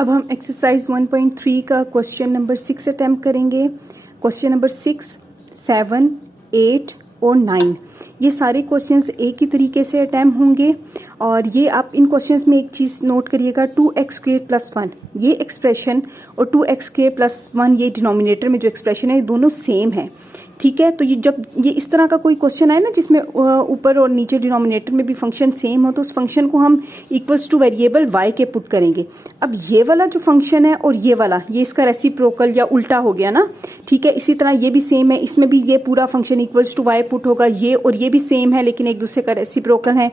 अब हम एक्सरसाइज 1.3 का क्वेश्चन नंबर 6 अटैम्प्ट करेंगे। क्वेश्चन नंबर 6, 7, 8 और 9 ये सारे क्वेश्चंस एक ही तरीके से अटैम्प्ट होंगे। और ये आप इन क्वेश्चंस में एक चीज़ नोट करिएगा, 2x² + 1 ये एक्सप्रेशन और 2x² + 1 ये डिनोमिनेटर में जो एक्सप्रेशन है दोनों सेम है। ठीक है, तो ये जब ये इस तरह का कोई क्वेश्चन आए ना जिसमें ऊपर और नीचे डिनोमिनेटर में भी फंक्शन सेम हो, तो उस फंक्शन को हम इक्वल्स टू वेरिएबल y के पुट करेंगे। अब ये वाला जो फंक्शन है और ये वाला, ये इसका रेसिप्रोकल या उल्टा हो गया ना। ठीक है, इसी तरह ये भी सेम है, इसमें भी ये पूरा function equals to y put होगा। ये और ये भी सेम है लेकिन एक दूसरे का रेसिप्रोकल है।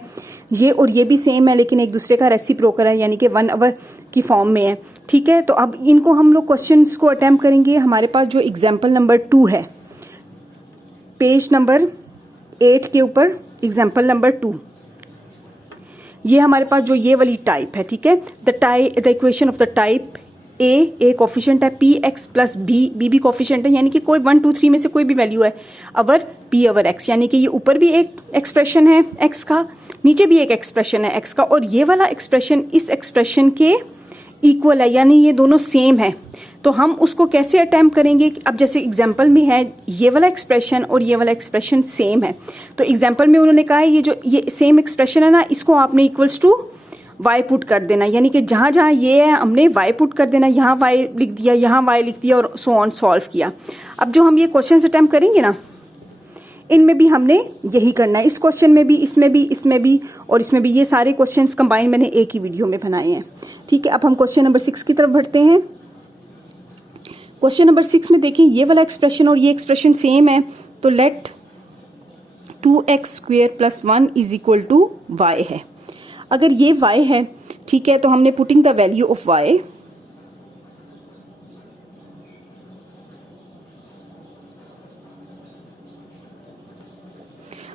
ये और ये भी सेम है लेकिन एक दूसरे का रेसिप्रोकल है, यानी कि 1/, की फॉर्म में है। ठीक है, तो अब इनको हम लोग क्वेश्चन को अटेम्प्ट करेंगे। हमारे पास जो एग्जाम्पल नंबर 2 है, पेज नंबर 8 के ऊपर एग्जाम्पल नंबर 2, ये हमारे पास जो ये वाली टाइप है। ठीक है, the equation of the type A coefficient है, px + b भी कोफिशिएंट है, यानी कि कोई 1, 2, 3 में से कोई भी वैल्यू है, अवर p/x, यानी कि ये ऊपर भी एक एक्सप्रेशन है x का, नीचे भी एक एक्सप्रेशन है x का, और ये वाला एक्सप्रेशन इस एक्सप्रेशन के इक्वल है, यानी ये दोनों सेम है। तो हम उसको कैसे अटेम्प्ट करेंगे? अब जैसे एग्जाम्पल में है ये वाला एक्सप्रेशन और ये वाला एक्सप्रेशन सेम है, तो एग्जाम्पल में उन्होंने कहा है ये जो ये सेम एक्सप्रेशन है ना, इसको आपने इक्वल्स टू y पुट कर देना, यानी कि जहां जहां ये है हमने y पुट कर देना, यहाँ y लिख दिया, यहाँ y लिख दिया और सो ऑन सॉल्व किया। अब जो हम ये क्वेश्चन अटेम्प्ट करेंगे ना, इनमें भी हमने यही करना है। इस क्वेश्चन में भी, इसमें भी, इसमें भी और इसमें भी, ये सारे क्वेश्चंस कंबाइन मैंने एक ही वीडियो में बनाए हैं। ठीक है, अब हम क्वेश्चन नंबर 6 की तरफ बढ़ते हैं। क्वेश्चन नंबर 6 में देखिए ये वाला एक्सप्रेशन और ये एक्सप्रेशन सेम है, तो लेट 2x² + 1 = y है। अगर ये y है, ठीक है, तो हमने putting the value of y,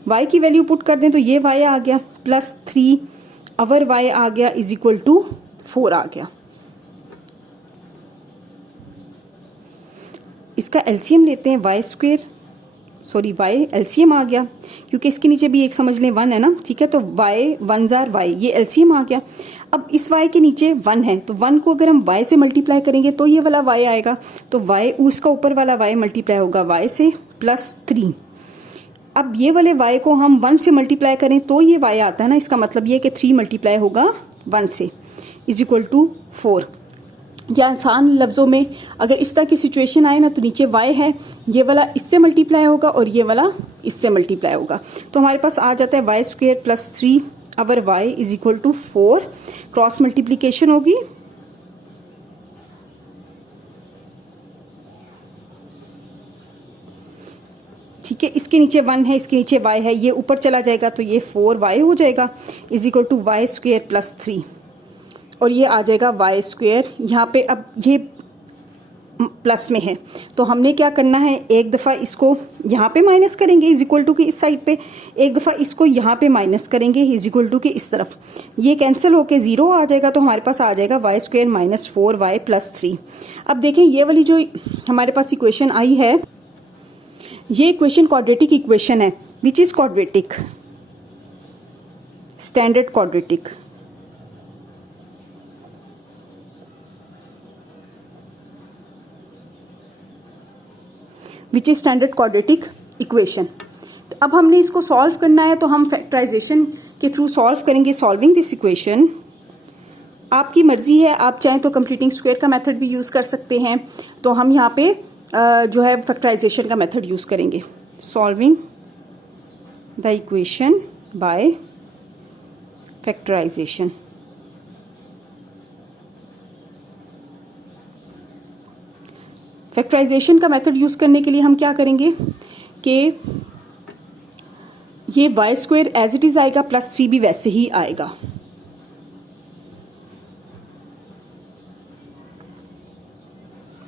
y की वैल्यू पुट कर दें तो ये y आ गया +3 अवर y आ गया = 4 आ गया। इसका एलसीएम लेते हैं, y एलसीएम आ गया, क्योंकि इसके नीचे भी एक समझ लें 1 है ना। ठीक है, तो y 1s are y, ये एलसीएम आ गया। अब इस y के नीचे 1 है, तो 1 को अगर हम y से मल्टीप्लाई करेंगे तो ये वाला y आएगा, तो y उसका ऊपर वाला y मल्टीप्लाई होगा y से +3। अब ये वाले y को हम 1 से मल्टीप्लाई करें तो ये y आता है ना, इसका मतलब ये कि 3 मल्टीप्लाई होगा 1 से = 4। या आसान लफ्ज़ों में अगर इस तरह की सिचुएशन आए ना, तो नीचे y है, ये वाला इससे मल्टीप्लाई होगा और ये वाला इससे मल्टीप्लाई होगा, तो हमारे पास आ जाता है y² + 3 अवर y = 4। क्रॉस मल्टीप्लिकेशन होगी, ठीक है, इसके नीचे 1 है, इसके नीचे y है, ये ऊपर चला जाएगा तो ये 4y हो जाएगा = y² + 3, और ये आ जाएगा y²। यहाँ पे अब ये प्लस में है, तो हमने क्या करना है, एक दफ़ा इसको यहाँ पे माइनस करेंगे = कि इस साइड पे, एक दफ़ा इसको यहाँ पे माइनस करेंगे = कि इस तरफ, ये कैंसिल होके 0 आ जाएगा, तो हमारे पास आ जाएगा y² - 4y + 3। अब देखें ये वाली जो हमारे पास इक्वेशन आई है, ये इक्वेशन क्वाड्रेटिक इक्वेशन है, which is quadratic, standard quadratic. Which is standard quadratic equation. अब हमने इसको सॉल्व करना है, तो हम फैक्टराइजेशन के थ्रू सॉल्व करेंगे। सॉल्विंग दिस इक्वेशन आपकी मर्जी है, आप चाहें तो कंप्लीटिंग स्क्वायर का मेथड भी यूज़ कर सकते हैं, तो हम यहाँ पे जो है फैक्टराइजेशन का मेथड यूज़ करेंगे। Solving the equation by factorisation. Factorisation का मेथड यूज़ करने के लिए हम क्या करेंगे कि ये y² एज इट इज़ आएगा, +3 भी वैसे ही आएगा।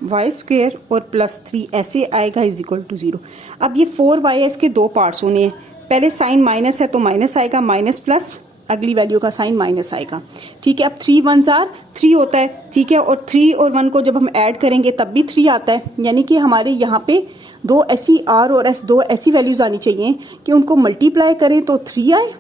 y² और +3 ऐसे आएगा = 0। अब ये 4y है, इसके 2 पार्ट्स होने हैं, पहले साइन माइनस है तो माइनस आएगा, माइनस प्लस अगली वैल्यू का साइन माइनस आएगा। ठीक है, अब 3 1s are 3 होता है। ठीक है, और 3 और 1 को जब हम ऐड करेंगे तब भी 3 आता है, यानी कि हमारे यहाँ पे 2 ऐसी r और s 2 ऐसी वैल्यूज आनी चाहिए कि उनको मल्टीप्लाई करें तो 3 आए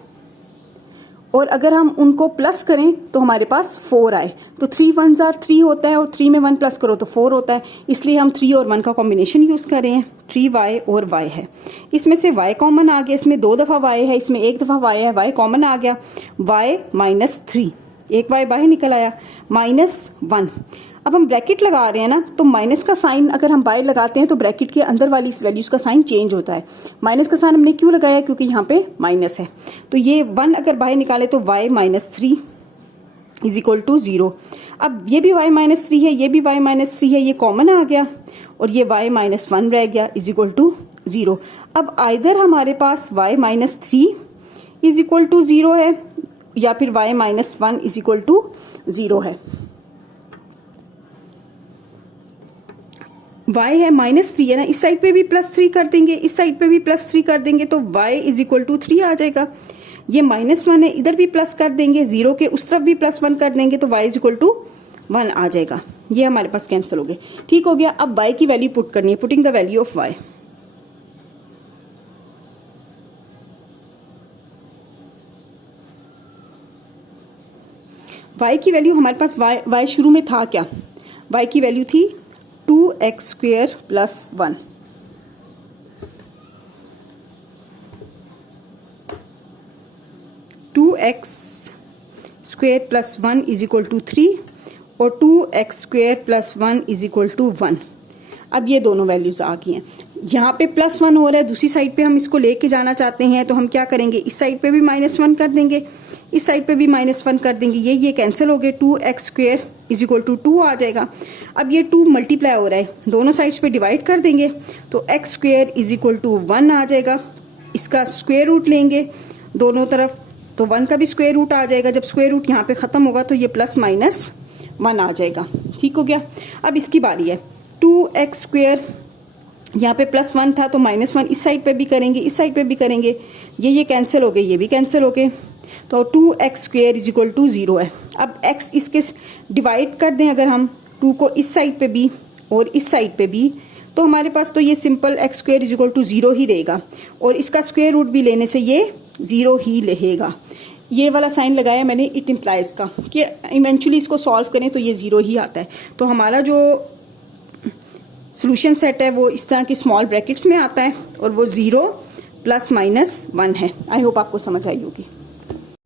और अगर हम उनको प्लस करें तो हमारे पास 4 आए, तो 3 1 जार 3 होता है और 3 में 1 प्लस करो तो 4 होता है, इसलिए हम 3 और 1 का कॉम्बिनेशन यूज़ कर रहे हैं। 3y और y है, इसमें से y कॉमन आ गया, इसमें 2 दफ़ा y है, इसमें 1 दफ़ा y है, y कॉमन आ गया, y -3, एक y बाहर निकल आया, -1। अब हम ब्रैकेट लगा रहे हैं ना, तो माइनस का साइन अगर हम बाहर लगाते हैं तो ब्रैकेट के अंदर वाली इस वैल्यूज का साइन चेंज होता है। माइनस का साइन हमने क्यों लगाया, क्योंकि यहाँ पे माइनस है, तो ये 1 अगर बाहर निकाले तो y -3 इज इक्वल टू 0। अब ये भी y -3 है, ये भी y -3 है, ये कॉमन आ गया और ये y -1 रह गया इज इक्वल टू 0। अब आइदर हमारे पास y -3 इज इक्वल टू 0 है या फिर y -1 इज इक्वल टू 0 है। y है -3 है ना, इस साइड पे भी +3 कर देंगे, इस साइड पे भी +3 कर देंगे तो y इज इक्वल टू 3 आ जाएगा। ये -1 है, इधर भी प्लस कर देंगे, 0 के उस तरफ भी +1 कर देंगे तो y इज इक्वल टू 1 आ जाएगा। ये हमारे पास कैंसिल हो गए, ठीक हो गया। अब y की वैल्यू पुट करनी है, putting the value of y। y की वैल्यू हमारे पास y शुरू में था क्या, y की वैल्यू थी 2x² + 1। Two x square + 1 is equal to 3 और 2x² + 1 इज इक्वल टू 1। अब ये दोनों वैल्यूज आ गई हैं, यहाँ पे +1 हो रहा है, दूसरी साइड पे हम इसको लेके जाना चाहते हैं, तो हम क्या करेंगे, इस साइड पे भी -1 कर देंगे, इस साइड पे भी -1 कर देंगे, ये कैंसिल हो गए, 2x² इज इक्वल टू 2 आ जाएगा। अब ये 2 मल्टीप्लाई हो रहा है, दोनों साइड्स पे डिवाइड कर देंगे तो x² इज इक्वल टू 1 आ जाएगा। इसका स्क्वायर रूट लेंगे दोनों तरफ तो 1 का भी स्क्वायर रूट आ जाएगा। जब स्क्वायर रूट यहाँ पे ख़त्म होगा तो ये +-1 आ जाएगा, ठीक हो गया। अब इसकी बारी है, 2x² यहाँ पे +1 था तो -1 इस साइड पे भी करेंगे, इस साइड पे भी करेंगे, ये कैंसिल हो गए, ये भी कैंसिल हो गए, तो 2x² इज इक्वल टू 0 है। अब x इसके डिवाइड कर दें अगर हम 2 को इस साइड पे भी और इस साइड पे भी, तो हमारे पास तो ये simple x² is equal to 0 ही रहेगा और इसका स्क्वायर रूट भी लेने से ये 0 ही रहेगा। ये वाला साइन लगाया मैंने इट इम्प्लाइज का कि इवेंचुअली इसको सॉल्व करें तो ये 0 ही आता है। तो हमारा जो सॉल्यूशन सेट है वो इस तरह की स्मॉल ब्रैकेट्स में आता है और वो 0 + -1 है। आई होप आपको समझ आई होगी।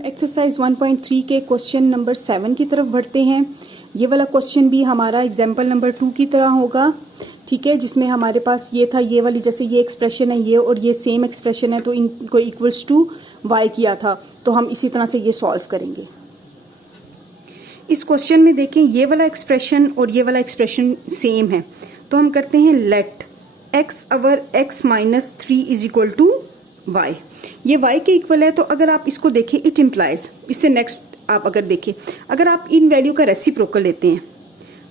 एक्सरसाइज 1.3 के क्वेश्चन नंबर 7 की तरफ बढ़ते हैं। ये वाला क्वेश्चन भी हमारा एग्जाम्पल नंबर 2 की तरह होगा, ठीक है, जिसमें हमारे पास ये था, ये वाली जैसे ये एक्सप्रेशन है, ये और ये सेम एक्सप्रेशन है तो इनको इक्वल्स टू y किया था, तो हम इसी तरह से ये सॉल्व करेंगे। इस क्वेश्चन में देखें ये वाला एक्सप्रेशन और ये वाला एक्सप्रेशन सेम है, तो हम करते हैं let x/x - 3 is equal to y। ये y के इक्वल है, तो अगर आप इसको देखें इट इम्प्लाइज, इससे नेक्स्ट आप अगर देखें, अगर आप इन वैल्यू का रेसिप्रोकल लेते हैं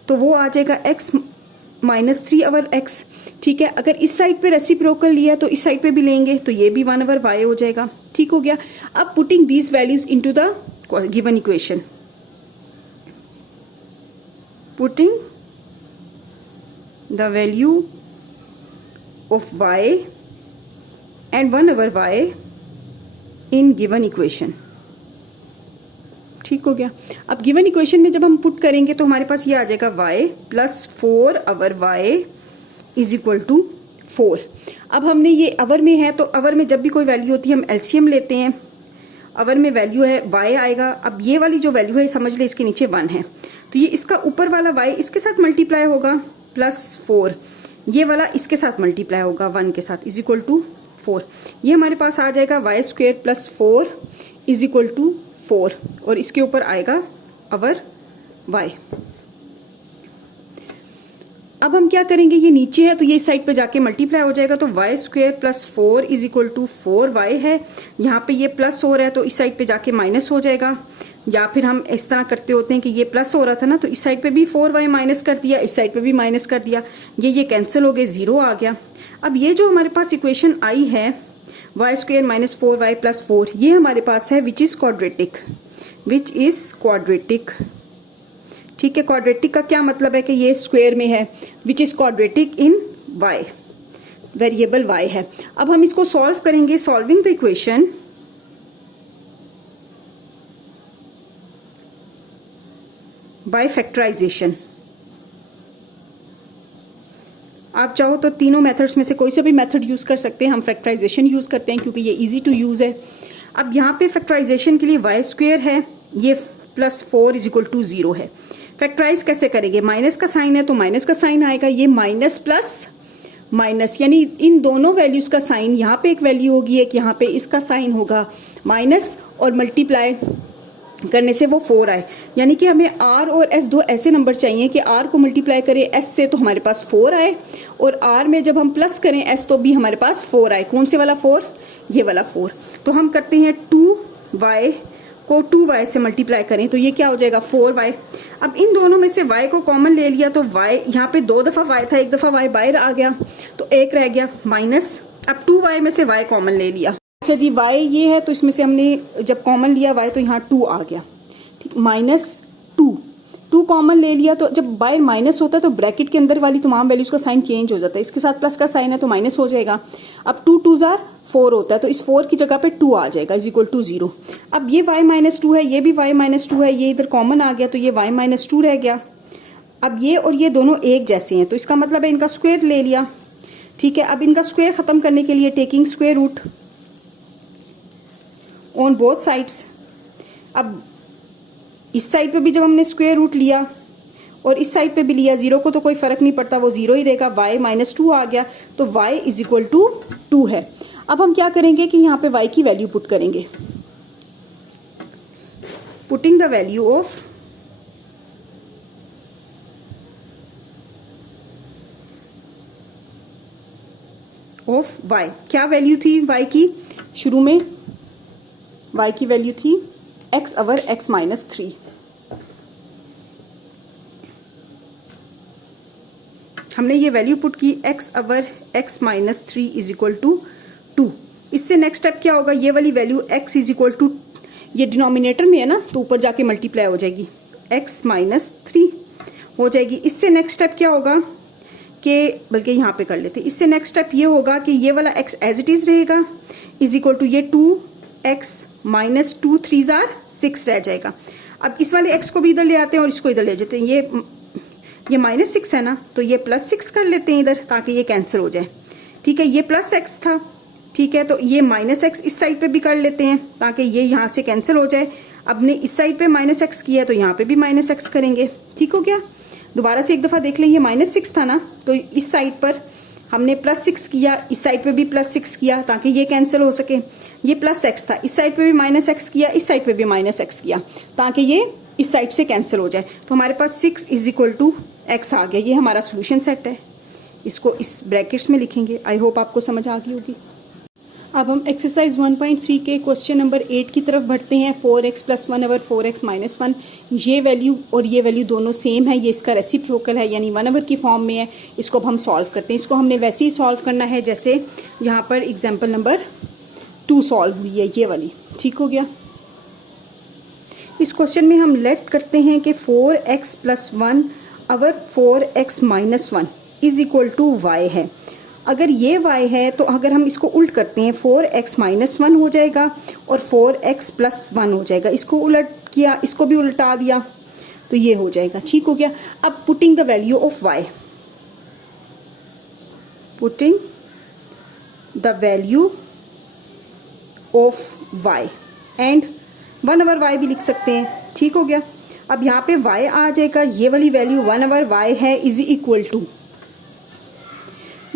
तो वो आ जाएगा x - 3/x, ठीक है। अगर इस साइड पे रेसिप्रोकल लिया तो इस साइड पे भी लेंगे तो ये भी 1/y हो जाएगा, ठीक हो गया। अब putting these values into the given equation, putting the value of y and 1/y in given equation, ठीक हो गया। अब गिवन इक्वेशन में जब हम पुट करेंगे तो हमारे पास ये आ जाएगा y + 4/y is equal to 4। अब हमने ये अवर में है, तो अवर में जब भी कोई वैल्यू होती है हम एलसीएम लेते हैं, अवर में वैल्यू है y आएगा। अब ये वाली जो वैल्यू है समझ ले इसके नीचे 1 है, तो ये इसका ऊपर वाला y इसके साथ मल्टीप्लाई होगा +4, ये वाला इसके साथ मल्टीप्लाई होगा 1 के साथ इज इक्वल टू 4। ये हमारे पास आ जाएगा y² + 4 इज इक्वल टू 4 और इसके ऊपर आएगा अवर y। अब हम क्या करेंगे, ये नीचे है तो ये साइड पे जाके मल्टीप्लाई हो जाएगा, तो y² + 4 is equal to 4y है। यहाँ पे ये प्लस हो रहा है तो इस साइड पे जाके माइनस हो जाएगा, या फिर हम इस तरह करते होते हैं कि ये प्लस हो रहा था ना तो इस साइड पे भी 4y माइनस कर दिया, इस साइड पे भी माइनस कर दिया, ये कैंसिल हो गए, 0 आ गया। अब ये जो हमारे पास इक्वेशन आई है y² - 4y + 4, ये हमारे पास है विच इज क्वाड्रेटिक, ठीक है। क्वाड्रेटिक का क्या मतलब है कि ये स्क्वायर में है, which is quadratic in y, variable y है। अब हम इसको सॉल्व करेंगे, solving the equation by factorisation. आप चाहो तो तीनों मेथड्स में से कोई सा भी मेथड यूज कर सकते हैं, हम फैक्टराइजेशन यूज करते हैं क्योंकि ये इजी टू यूज है। अब यहाँ पे फैक्टराइजेशन के लिए वाई स्क्वेयर है, ये +4 = 0 है। फैक्टराइज कैसे करेंगे, माइनस का साइन है तो माइनस का साइन आएगा, ये माइनस प्लस माइनस, यानी इन दोनों वैल्यूज का साइन, यहाँ पे एक वैल्यू होगी एक यहाँ पे इसका साइन होगा माइनस, और मल्टीप्लाई करने से वो 4 आए। यानी कि हमें r और s दो ऐसे नंबर चाहिए कि r को मल्टीप्लाई करें s से तो हमारे पास 4 आए, और r में जब हम प्लस करें s तो भी हमारे पास 4 आए। कौन से वाला 4, ये वाला 4। तो हम करते हैं 2y को 2y से मल्टीप्लाई करें तो ये क्या हो जाएगा 4y। अब इन दोनों में से y को कॉमन ले लिया तो y यहाँ पे 2 दफ़ा y था, एक दफ़ा y बाहर आ गया तो एक रह गया माइनस। अब 2y में से y कॉमन ले लिया, अच्छा जी y ये है तो इसमें से हमने जब कॉमन लिया y तो यहाँ 2 आ गया, ठीक, -2 कॉमन ले लिया। तो जब बाय माइनस होता है तो ब्रैकेट के अंदर वाली तमाम वैल्यूज का साइन चेंज हो जाता है, इसके साथ प्लस का साइन है तो माइनस हो जाएगा। अब 2 2 4 होता है तो इस 4 की जगह पे 2 आ जाएगा = 0। अब ये y -2 है, ये भी y -2 है, ये इधर कॉमन आ गया तो ये y -2 रह गया। अब ये और ये दोनों एक जैसे हैं तो इसका मतलब है इनका स्क्वायर ले लिया, ठीक है। अब इनका स्क्वायर खत्म करने के लिए taking square root on both sides. अब इस साइड पे भी जब हमने स्क्वायर रूट लिया और इस साइड पे भी लिया, 0 को तो कोई फर्क नहीं पड़ता, वो 0 ही रहेगा। y -2 आ गया तो y = 2 है। अब हम क्या करेंगे कि यहाँ पे y की वैल्यू पुट करेंगे, putting the value of y। क्या वैल्यू थी y की, शुरू में y की वैल्यू थी x/x - 3। हमने ये वैल्यू पुट की x/x - 3 = 2। इससे नेक्स्ट स्टेप क्या होगा, ये वाली वैल्यू x = ये डिनोमिनेटर में है ना तो ऊपर जाके मल्टीप्लाई हो जाएगी, x - 3 हो जाएगी। इससे नेक्स्ट स्टेप क्या होगा कि, बल्कि यहाँ पे कर लेते, इससे नेक्स्ट स्टेप ये होगा कि ये वाला x एज इट इज रहेगा = ये 2x - 2 3 6 रह जाएगा। अब इस वाले x को भी इधर ले आते हैं और इसको इधर ले जाते हैं, ये -6 है ना तो ये +6 कर लेते हैं इधर ताकि ये कैंसिल हो जाए, ठीक है। ये +x था, ठीक है, तो ये -x इस साइड पे भी कर लेते हैं ताकि ये यहाँ से कैंसिल हो जाए। अब ने इस साइड पे -x किया है तो यहाँ पे भी -x करेंगे, ठीक हो गया। दोबारा से एक दफ़ा देख लें, ये -6 था ना तो इस साइड पर हमने +6 किया, इस साइड पे भी +6 किया ताकि ये कैंसिल हो सके। ये +x था, इस साइड पे भी -x किया, इस साइड पे भी -x किया ताकि ये इस साइड से कैंसिल हो जाए। तो हमारे पास 6 = x आ गया। ये हमारा सोल्यूशन सेट है, इसको इस ब्रैकेट्स में लिखेंगे। आई होप आपको समझ आ गई होगी। अब हम एक्सरसाइज 1.3 के क्वेश्चन नंबर 8 की तरफ बढ़ते हैं। 4x + 1/4x - 1, ये वैल्यू और ये वैल्यू दोनों सेम है, ये इसका रेसिप्रोकल है यानी 1/, की फॉर्म में है। इसको अब हम सॉल्व करते हैं। इसको हमने वैसे ही सॉल्व करना है जैसे यहाँ पर एग्जाम्पल नंबर 2 सॉल्व हुई है, ये वाली, ठीक हो गया। इस क्वेश्चन में हम लेट करते हैं कि 4x + 1/4x - 1 = y है। अगर ये y है तो अगर हम इसको उल्ट करते हैं 4x - 1 हो जाएगा और 4x + 1 हो जाएगा। इसको उलट किया, इसको भी उल्टा दिया तो ये हो जाएगा, ठीक हो गया। अब putting the value of y, putting the value of y and 1/y भी लिख सकते हैं, ठीक हो गया। अब यहाँ पे y आ जाएगा, ये वाली वैल्यू 1/y है =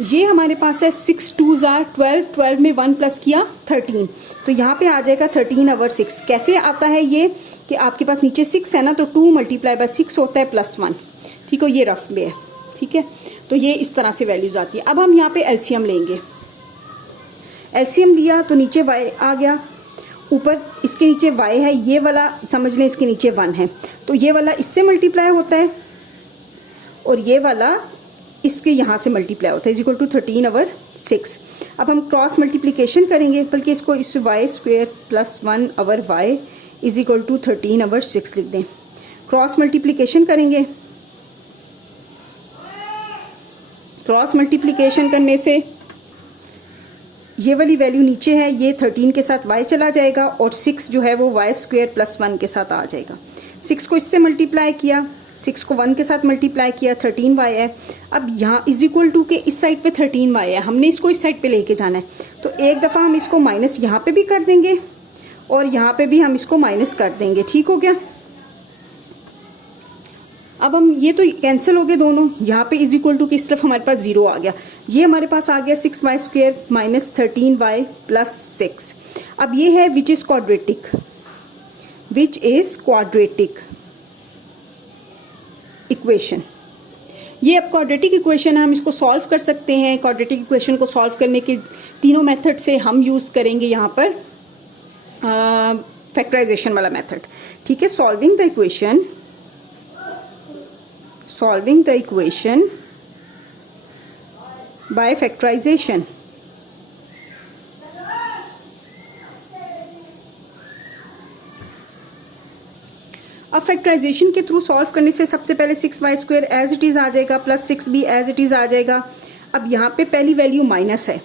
ये हमारे पास है 6 2 12, 12 में 1 प्लस किया 13, तो यहाँ पे आ जाएगा 13/6। कैसे आता है ये कि आपके पास नीचे 6 है ना तो 2 × 6 होता है +1, ठीक हो, ये रफ में है, ठीक है। तो ये इस तरह से वैल्यूज आती है। अब हम यहाँ पे एलसीएम लेंगे, एलसीएम लिया तो नीचे y आ गया, ऊपर इसके नीचे y है, ये वाला समझ लें इसके नीचे 1 है तो ये वाला इससे मल्टीप्लाई होता है और ये वाला इसके यहाँ से मल्टीप्लाई होता है = 13/6। अब हम क्रॉस मल्टीप्लिकेशन करेंगे, बल्कि इसको इस y² + 1/y = 13/6 लिख दें। क्रॉस मल्टीप्लिकेशन करेंगे, क्रॉस मल्टीप्लिकेशन करने से ये वाली वैल्यू नीचे है, ये 13 के साथ y चला जाएगा और 6 जो है वो y² + 1 के साथ आ जाएगा। 6 को इससे मल्टीप्लाई किया, 6 को 1 के साथ मल्टीप्लाई किया 13y है। अब यहाँ इज इक्वल टू के इस साइड पे 13y है, हमने इसको इस साइड पे लेके जाना है, तो एक दफ़ा हम इसको माइनस यहाँ पे भी कर देंगे और यहाँ पे भी हम इसको माइनस कर देंगे। ठीक हो गया। अब हम ये तो कैंसिल हो गए दोनों, यहाँ पे इज इक्वल टू की इस तरफ हमारे पास 0 आ गया, ये हमारे पास आ गया 6y square minus 13y plus 6। अब ये है which is quadratic, which is quadratic equation. ये अब क्वाड्रेटिक इक्वेशन है, हम इसको सॉल्व कर सकते हैं। क्वाड्रेटिक इक्वेशन को सॉल्व करने के तीनों मेथड से हम यूज करेंगे यहाँ पर फैक्टराइजेशन वाला मेथड। ठीक है, solving the equation by factorization। अब फैक्टराइजेशन के थ्रू सॉल्व करने से सबसे पहले 6y square as it is आ जाएगा प्लस 6 भी एज इट इज आ जाएगा। अब यहाँ पे पहली वैल्यू माइनस है,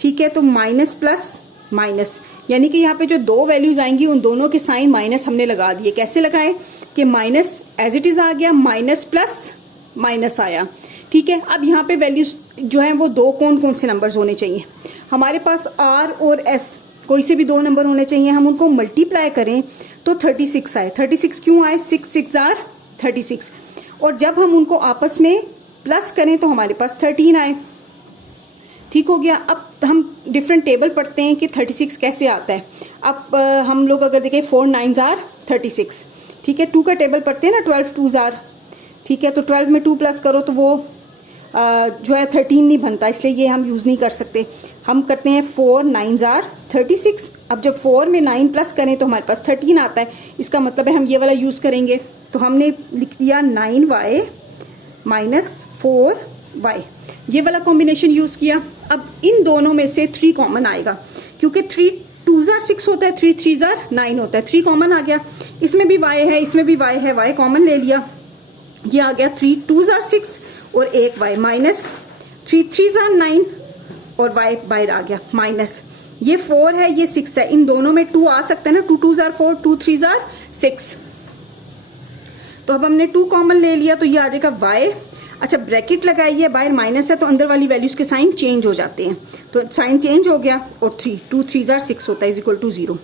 ठीक है, तो माइनस प्लस माइनस, यानी कि यहाँ पे जो दो वैल्यूज आएंगी उन दोनों के साइन माइनस हमने लगा दिए। कैसे लगाए कि माइनस एज इट इज आ गया, माइनस प्लस माइनस आया। ठीक है, अब यहाँ पे वैल्यूज जो है वो दो कौन कौन से नंबर्स होने चाहिए, हमारे पास r और s कोई से भी दो नंबर होने चाहिए। हम उनको मल्टीप्लाई करें तो 36 आए। 36 क्यों आए, 6 6 आर 36, और जब हम उनको आपस में प्लस करें तो हमारे पास 13 आए। ठीक हो गया। अब हम डिफरेंट टेबल पढ़ते हैं कि 36 कैसे आता है। अब हम लोग अगर देखें 4 9 आर 36, ठीक है, 2 का टेबल पढ़ते हैं ना, 12 2 आर, ठीक है, तो 12 में 2 प्लस करो तो वो जो है 13 नहीं बनता, इसलिए ये हम यूज़ नहीं कर सकते। हम करते हैं 4 9 आर 36। अब जब 4 में 9 प्लस करें तो हमारे पास 13 आता है, इसका मतलब है हम ये वाला यूज़ करेंगे। तो हमने लिख दिया 9y माइनस 4y, ये वाला कॉम्बिनेशन यूज़ किया। अब इन दोनों में से 3 कॉमन आएगा, क्योंकि 3 2 आर 6 होता है, 3 3 आर 9 होता है, 3 कॉमन आ गया। इसमें भी y है, इसमें भी y है, y कॉमन ले लिया, ये आ गया 3 2 आर 6 और एक y माइनस 3 3 आर 9 और y बाहर आ गया माइनस, ये 4 है ये 6 है, इन दोनों में 2 आ सकता है ना, 2 2 आर 4 2 3 आर 6। तो अब हमने 2 कॉमन ले लिया तो ये आ जाएगा y। अच्छा, ब्रैकेट लगाइए, बाहर माइनस है तो अंदर वाली वैल्यूज के साइन चेंज हो जाते हैं, तो साइन चेंज हो गया और 3 2 3 आर 6 होता है is equal to 0,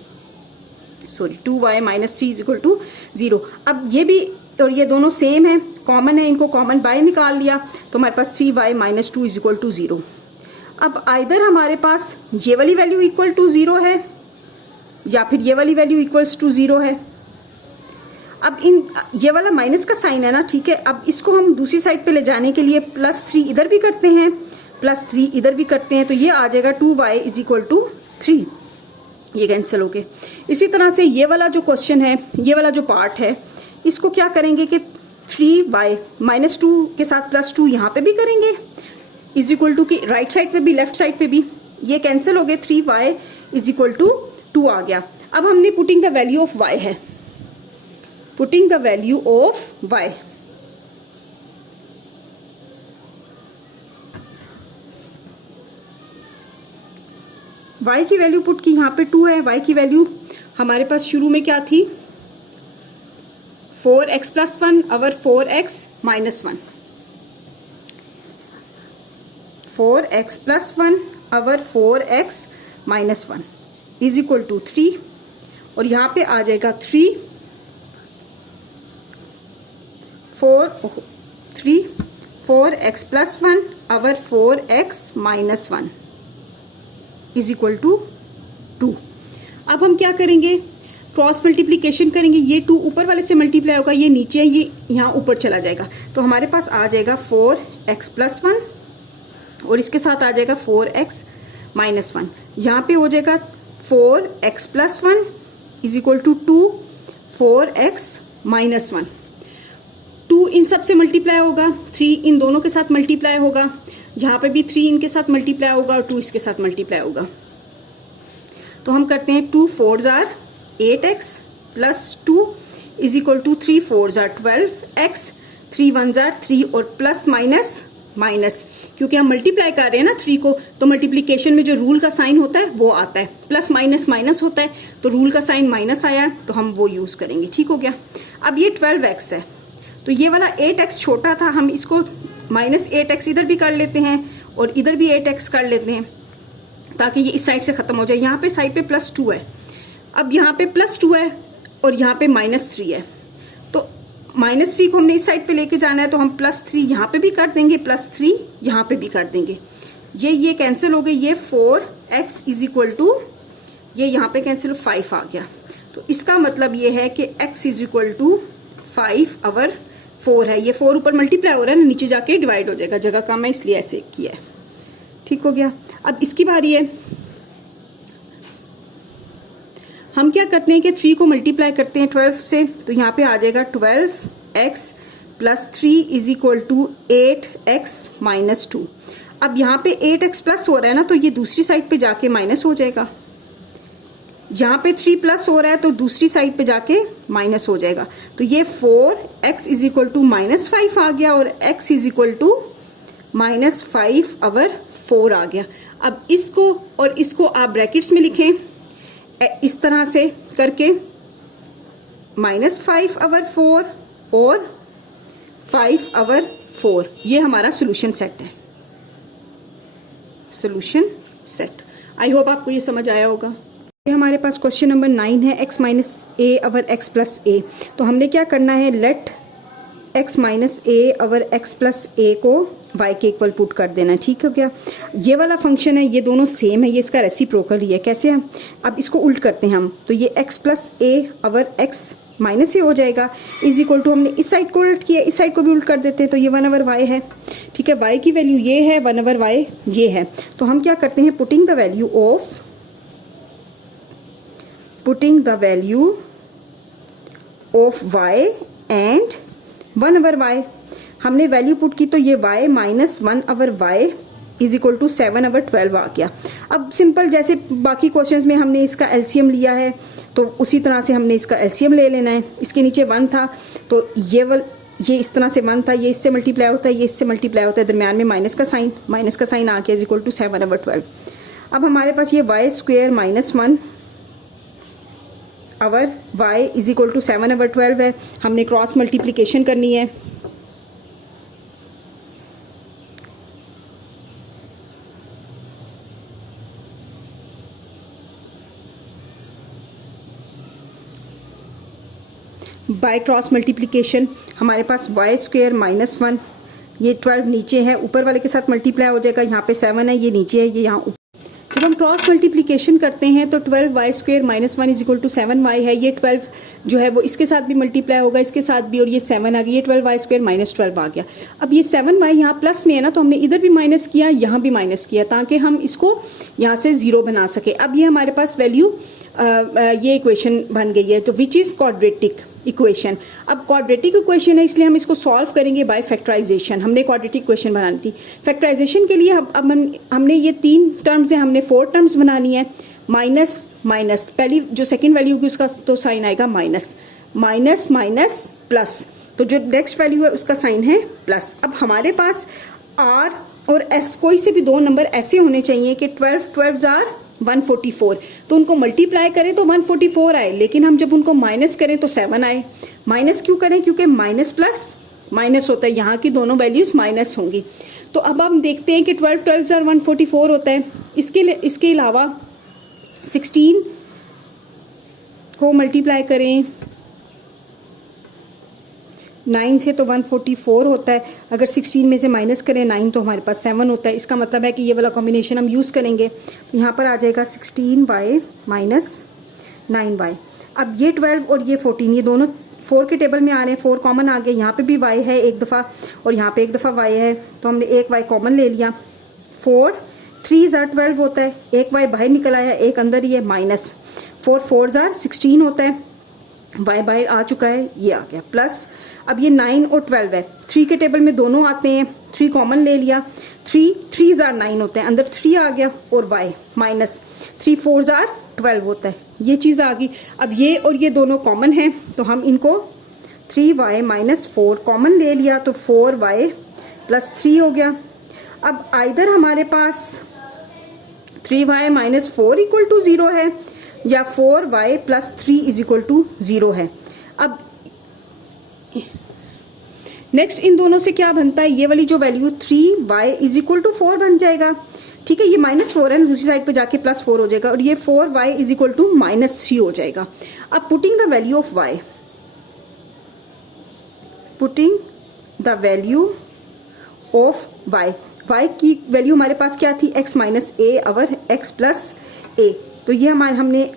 sorry 2y minus 3 is equal to 0। अब ये भी और ये दोनों सेम है, कॉमन है, इनको कॉमन बाय निकाल लिया तो हमारे पास 3y minus 2 is equal to 0। अब आइदर हमारे पास ये वाली वैल्यू इक्वल टू 0 है या फिर ये वाली वैल्यू इक्वल्स टू 0 है। अब इन ये वाला माइनस का साइन है ना, ठीक है, अब इसको हम दूसरी साइड पे ले जाने के लिए +3 इधर भी करते हैं, +3 इधर भी करते हैं, तो ये आ जाएगा 2y इज इक्वल टू 3, ये कैंसिल हो गए। इसी तरह से ये वाला जो क्वेश्चन है, ये वाला जो पार्ट है, इसको क्या करेंगे कि 3y माइनस 2 के साथ +2 यहाँ पे भी करेंगे इज इक्वल टू की राइट साइड पे भी लेफ्ट साइड पे भी, ये कैंसिल हो गए, 3y इज इक्वल टू 2 आ गया। अब हमने putting the value of y है, putting the value of y, y की वैल्यू पुट की, यहाँ पे 2 है, y की वैल्यू हमारे पास शुरू में क्या थी, 4x plus 1 or 4x minus 1, 4x plus 1 or 4x minus 1 is equal to 3, और यहाँ पे आ जाएगा 4x plus 1 or 4x minus 1 is equal to 2। अब हम क्या करेंगे, क्रॉस मल्टीप्लीकेशन करेंगे, ये 2 ऊपर वाले से मल्टीप्लाई होगा, ये नीचे है, ये यहाँ ऊपर चला जाएगा, तो हमारे पास आ जाएगा 4x प्लस 1 और इसके साथ आ जाएगा 4x माइनस 1, यहाँ पे हो जाएगा 4x plus 1 is equal to 2 4x minus 1, 2 इन सब से मल्टीप्लाई होगा, 3 इन दोनों के साथ मल्टीप्लाई होगा, यहाँ पे भी 3 इनके साथ मल्टीप्लाई होगा और 2 इसके साथ मल्टीप्लाई होगा। तो हम करते हैं 2 4s are 8x plus 2 is equal to 3 4s are 12x, 3 1s are 3 और प्लस माइनस माइनस, क्योंकि हम मल्टीप्लाई कर रहे हैं ना 3 को, तो मल्टीप्लिकेशन में जो रूल का साइन होता है वो आता है, प्लस माइनस माइनस होता है, तो रूल का साइन माइनस आया तो हम वो यूज करेंगे। ठीक हो गया। अब ये 12x है, तो ये वाला 8x छोटा था, हम इसको -8x इधर भी कर लेते हैं और इधर भी 8x कर लेते हैं ताकि ये इस साइड से ख़त्म हो जाए। यहाँ पे साइड पे +2 है, अब यहाँ पे +2 है और यहाँ पे -3 है, तो -3 को हमने इस साइड पे लेके जाना है, तो हम +3 यहाँ पे भी कर देंगे, +3 यहाँ पे भी कर देंगे। ये कैंसिल हो गई, ये 4x इज इक्वल टू ये यहाँ पे कैंसिल 5 आ गया। तो इसका मतलब ये है कि x इज इक्वल टू 5 और 4 है। ये 4 ऊपर मल्टीप्लाई हो रहा है ना, नीचे जाके डिवाइड हो जाएगा, जगह कम है इसलिए ऐसे किया है। ठीक हो गया। अब इसकी बारी है, हम क्या करते हैं कि 3 को मल्टीप्लाई करते हैं 12 से, तो यहाँ पे आ जाएगा 12x plus 3 is equal to 8x minus 2। अब यहाँ पे 8x प्लस हो रहा है ना, तो ये दूसरी साइड पे जाके माइनस हो जाएगा। यहाँ पे 3 प्लस हो रहा है तो दूसरी साइड पे जाके माइनस हो जाएगा। तो ये 4x इज इक्वल टू -5 आ गया और x इज इक्वल टू -5 और 4 आ गया। अब इसको और इसको आप ब्रैकेट्स में लिखें इस तरह से करके, -5 और 4 और 5 और 4, ये हमारा सोल्यूशन सेट है, सोल्यूशन सेट। आई होप आपको ये समझ आया होगा। ये हमारे पास क्वेश्चन नंबर 9 है, x माइनस ए और x प्लस ए। तो हमने क्या करना है, लेट x माइनस ए और x प्लस ए को y के इक्वल पुट कर देना। ठीक हो गया। ये वाला फंक्शन है, ये दोनों सेम है, ये इसका रेसिप्रोकल ही है। कैसे है, अब इसको उल्ट करते हैं हम, तो ये x प्लस ए और x माइनस ए हो जाएगा, इज इक्वल टू हमने इस साइड को उल्ट किया, इस साइड को भी उल्ट कर देते हैं, तो ये 1 ओवर y है। ठीक है, y की वैल्यू ये है, 1 ओवर y ये है। तो हम क्या करते हैं, putting the value of y and 1 over y, हमने वैल्यू पुट की, तो ये y minus 1 over y is equal to 7 over 12 आ गया। अब सिंपल जैसे बाकी क्वेश्चंस में हमने इसका एलसीएम लिया है, तो उसी तरह से हमने इसका एलसीएम ले लेना है। इसके नीचे 1 था, तो ये इस तरह से 1 था, ये इससे मल्टीप्लाई होता है, ये इससे मल्टीप्लाई होता है, दरम्यान में माइनस का साइन आ गया, इज इक्वल टू 7 ओवर 12। अब हमारे पास ये y square minus 1 over y is equal to 7 over 12 है। हमने क्रॉस मल्टीप्लिकेशन करनी है, बाय क्रॉस मल्टीप्लिकेशन हमारे पास y स्क्वेयर माइनस 1, ये 12 नीचे है, ऊपर वाले के साथ मल्टीप्लाई हो जाएगा, यहाँ पे 7 है, ये नीचे है, ये यहाँ। जब हम क्रॉस मल्टीप्लिकेशन करते हैं तो 12y square minus 1 is equal to 7y है। ये 12 जो है वो इसके साथ भी मल्टीप्लाई होगा, इसके साथ भी, और ये 7 आ गया, ये 12y स्क्वेयर माइनस 12 आ गया। अब ये 7y यहाँ प्लस में है ना, तो हमने इधर भी माइनस किया, यहाँ भी माइनस किया, ताकि हम इसको यहाँ से 0 बना सके। अब ये हमारे पास वैल्यू ये इक्वेशन बन गई है, तो विच इज क्वाड्रेटिक इक्वेशन। अब क्वाड्रेटिक इक्वेशन है, इसलिए हम इसको सॉल्व करेंगे बाय फैक्टराइजेशन। हमने क्वाड्रेटिक इक्वेशन बनानी थी, फैक्टराइजेशन के लिए अब हमने ये 3 टर्म्स है, हमने 4 टर्म्स बनानी है। माइनस माइनस, पहली जो सेकंड वैल्यू होगी उसका तो साइन आएगा माइनस, माइनस माइनस प्लस, तो जो नेक्स्ट वैल्यू है उसका साइन है प्लस। अब हमारे पास r और s कोई से भी 2 नंबर ऐसे होने चाहिए कि 12 जार 144, तो उनको मल्टीप्लाई करें तो 144 आए, लेकिन हम जब उनको माइनस करें तो 7 आए। माइनस क्यों करें, क्योंकि माइनस प्लस माइनस होता है, यहाँ की दोनों वैल्यूज माइनस होंगी। तो अब हम देखते हैं कि 12 जार 144 होता है। इसके अलावा 16 को मल्टीप्लाई करें 9 से तो 144 होता है, अगर 16 में से माइनस करें 9 तो हमारे पास 7 होता है। इसका मतलब है कि ये वाला कॉम्बिनेशन हम यूज़ करेंगे, तो यहाँ पर आ जाएगा 16y माइनस 9y। अब ये 12 और ये 14, ये दोनों 4 के टेबल में आ रहे हैं, 4 कॉमन आ गए, यहाँ पे भी y है एक दफ़ा और यहाँ पे एक दफ़ा y है, तो हमने एक y कॉमन ले लिया। 4 3 जार 12 होता है, एक y बाहर निकल आया, एक अंदर ही है, माइनस 4 जार 16 होता है, y बाहर आ चुका है, ये आ गया प्लस। अब ये 9 और 12 है, 3 के टेबल में दोनों आते हैं, 3 कॉमन ले लिया, 3 जार 9 होते हैं, अंदर 3 आ गया, और y माइनस 4 जार 12 होता है, ये चीज़ आ गई। अब ये और ये दोनों कॉमन हैं, तो हम इनको 3y माइनस 4 कॉमन ले लिया, तो 4y प्लस 3 हो गया। अब आइदर हमारे पास 3y माइनस 4 इक्वल टू 0 है, या 4y plus 3 is equal to 0 है। अब नेक्स्ट इन दोनों से क्या बनता है, ये वाली जो value 3y is equal to 4 बन जाएगा। ठीक है, ये -4 है, दूसरी साइड पे जाके +4 हो जाएगा और ये 4y इज इक्वल टू -3 हो जाएगा। अब putting the value of y, putting the value of y की वैल्यू हमारे पास क्या थी, x minus a or x plus a, तो ये हमने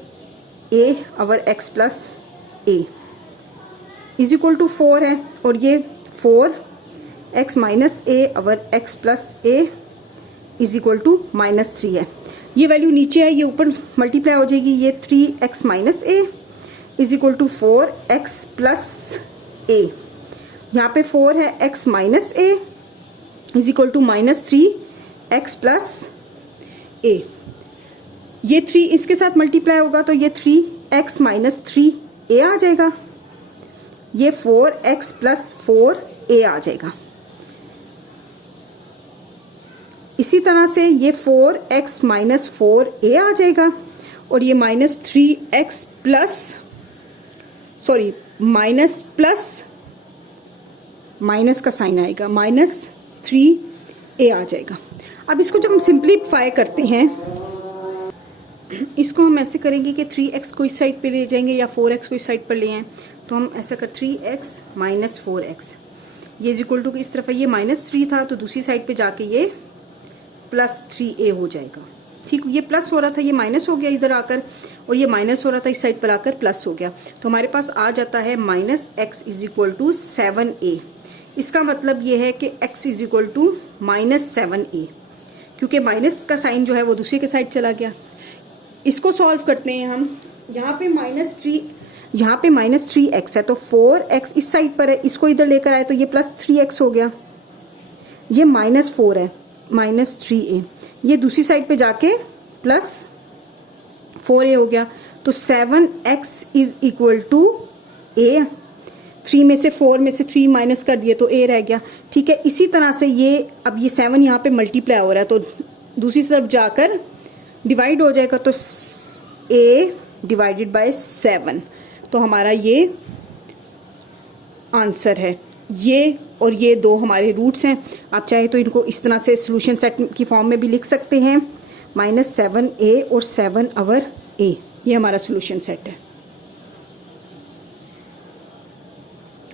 a or x plus a is equal to 4 है और ये 4x minus a or x plus a is equal to -3 है। ये वैल्यू नीचे है, ये ऊपर मल्टीप्लाई हो जाएगी, ये 3x minus A is equal to 4x plus A, यहाँ पे 4 है x minus A is equal to -3x plus A, ये 3 इसके साथ मल्टीप्लाई होगा तो ये 3x माइनस 3a आ जाएगा, ये 4x प्लस 4a आ जाएगा। इसी तरह से ये 4x माइनस 4a आ जाएगा और ये -3x प्लस माइनस का साइन आएगा, -3a आ जाएगा। अब इसको जब हम सिंप्लीफाई करते हैं, इसको हम ऐसे करेंगे कि 3x को इस साइड पे ले जाएंगे या 4x को इस साइड पर ले आएँ, तो हम ऐसा कर 3x माइनस 4x, ये इज इक्वल टू इस तरफ ये -3 था तो दूसरी साइड पे जाके ये +3a हो जाएगा। ठीक, ये प्लस हो रहा था, ये माइनस हो गया इधर आकर, और ये माइनस हो रहा था इस साइड पर आकर प्लस हो गया, तो हमारे पास आ जाता है -x is equal to 7a। इसका मतलब ये है कि x is equal to -7a, क्योंकि माइनस का साइन जो है वो दूसरे के साइड चला गया। इसको सॉल्व करते हैं हम, यहाँ पे -3x है तो 4x इस साइड पर है, इसको इधर लेकर आए तो ये +3x हो गया, ये -4 है -3a, ये दूसरी साइड पे जाके +4a हो गया, तो 7x is equal to a। 3 में से 4 में से 3 माइनस कर दिए तो a रह गया। ठीक है, इसी तरह से ये अब ये 7 यहाँ पे मल्टीप्लाई हो रहा है तो दूसरी तरफ जाकर डिवाइड हो जाएगा, तो a डिवाइडेड बाय 7, तो हमारा ये आंसर है। ये और ये दो हमारे रूट्स हैं। आप चाहे तो इनको इस तरह से सॉल्यूशन सेट की फॉर्म में भी लिख सकते हैं, -7a और 7 अवर a, ये हमारा सॉल्यूशन सेट है।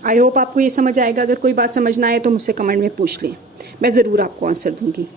आई होप आपको ये समझ आएगा। अगर कोई बात समझ ना आए तो मुझसे कमेंट में पूछ लें, मैं ज़रूर आपको आंसर दूंगी।